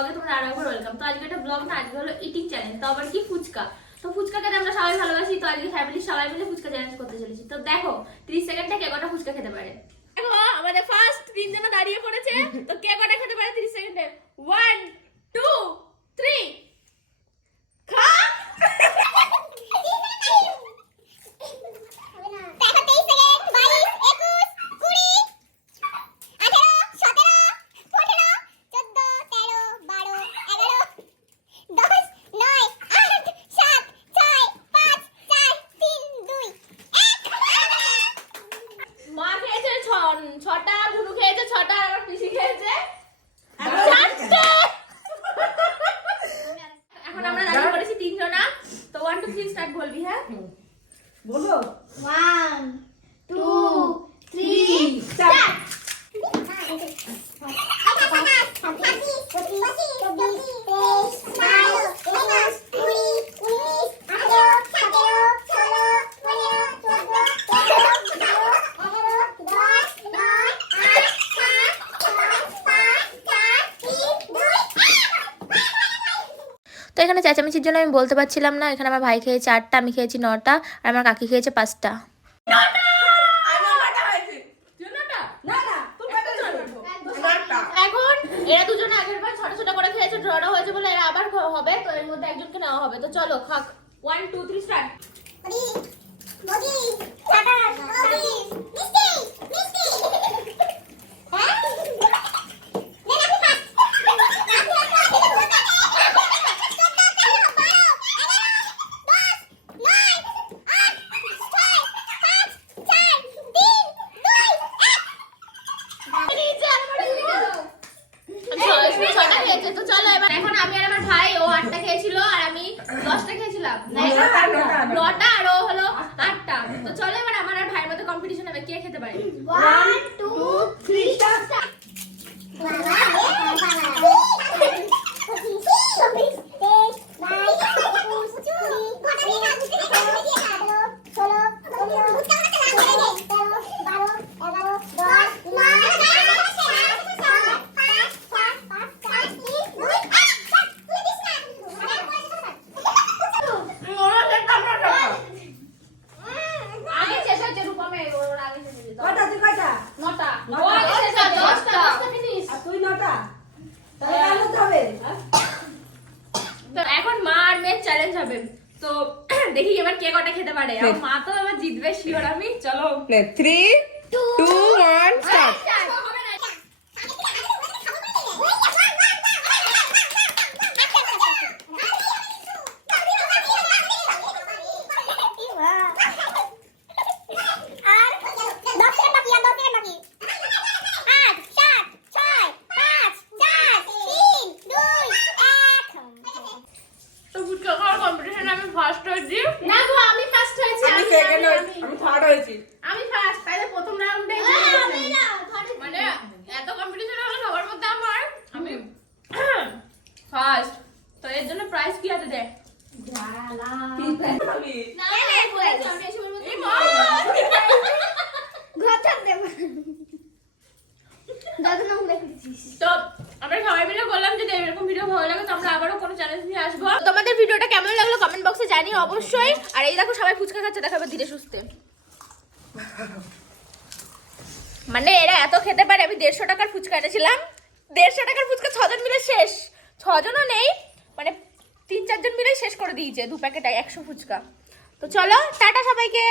ব্লগে তোমরা আরও একবার ওয়েলকাম তো আজকে একটা ব্লগ না, আজকে হলো ইটিং চ্যালেঞ্জ তো আবার কি ফুচকা? তো ফুচকা খেতে আমরা সবাই ভালোবাসি, তো আজকে ফ্যামিলির সবাই মিলে ফুচকা চ্যালেঞ্জ করতে চলেছি। তো দেখো 30 সেকেন্ডে কে কটা ফুচকা খেতে পারে? দেখো, আমাদের ফার্স্ট তিনজন দাঁড়িয়ে পড়েছে। তো কে কটা খেতে পারে 30 সেকেন্ডে 1 2 3 খা দেখো তেইশ সেকেন্ড বাইশ একুশ কুড়ি আঠেরো সতেরো পনেরো চোদ্দ তেরো বারো এগারো দশ নয় আট সাত ছয় পাঁচ চার তিন দুই এক মা খেয়েছে ছ- ছটা ভুনু খেয়েছে ছটা আর আমার পিসি খেয়েছে চারটে এখন আমরা দাঁড়িয়ে পড়েছি তিনজনা তো ওয়ান টু থ্রি স্টার্ট বলবি হ্যাঁ বলো ওয়ান টু থ্রি স্টার্ট এখানে চেঁচামেচির জন্য আমি বলতে পারছিলাম না, এখানে আমার ভাই খেয়েছে আটটা, আমি খেয়েছি নটা, আর আমার কাকি খেয়েছে পাঁচটা। এখন এরা দুজনে করে খেয়েছে হয়েছে বলে এরা আবার হবে, তো এর মধ্যে একজনকে নেওয়া হবে। তো চলো, খাক। ওয়ান টু থ্রি স্টার্ট ছটা খেয়েছে তো চলো এবার এখন আমি আর আমার ভাই ও আটটা খেয়েছিল আর আমি দশটা খেয়েছিলাম। নটা, আর ও হলো আটটা। তো চলো এবার আমার আর ভাইয়ের মধ্যে কম্পিটিশন হবে। কে খেতে পারে One, two, থ্রি স্টার্ট আগে শেষ হয়েছে রূপমে ওর আগে শেষ হয়েছে তো। কটা তুই কটা নটা ও নটা। আগে শেষ হয়েছে দশটা দশটা ফিনিশ আর তুই নটা তাহলে আনতে হবে তো এখন মা আর মেয়ের চ্যালেঞ্জ হবে। তো দেখি এবার কে কটা খেতে পারে। মা তো আমার জিতবে শিওর আমি। চলো। থ্রি টু ওয়ান স্টার্ট আর দশ সেকেন্ড বাকি আর দশ সেকেন্ড বাকি আট সাত ছয় পাঁচ চার তিন দুই এক তো ফুচকা খাওয়ার কম্পিটিশনে আমি ফার্স্ট হয়েছি না গো আমি ফার্স্ট হয়েছি আমি সেকেন্ড হয়েছি আমি। থার্ড হয়েছি। আমি ফার্স্ট তাই প্রথম রাউন্ডে মানে এত কম্পিটিশন হলো সবার মধ্যে আমার। আমি ফার্স্ট তো এর জন্য প্রাইজ কি আছে দেখ? আমি এই মা! তো আমরা সবাই মিলে বললাম যদি এরকম ভিডিও ভালো লাগে তো আমরা আবারও কোনো চ্যালেঞ্জ নিয়ে আসব। তোমাদের ভিডিওটা কেমন লাগল জানিও অবশ্যই। আর এই দেখো সবাই ফুচকা খাচ্ছে দেখাবে ধীরে সুস্থে। মানে এরা এত খেতে পারে, আমি দেড়শো টাকার ফুচকা এনেছিলাম। দেড়শো টাকার ফুচকা ছজন মিলে শেষ। ছজনও নেই মানে তিন চারজন মিলে শেষ করে দিয়েছে দু প্যাকেট, একশো ফুচকা। তো চলো, টাটা সবাইকে।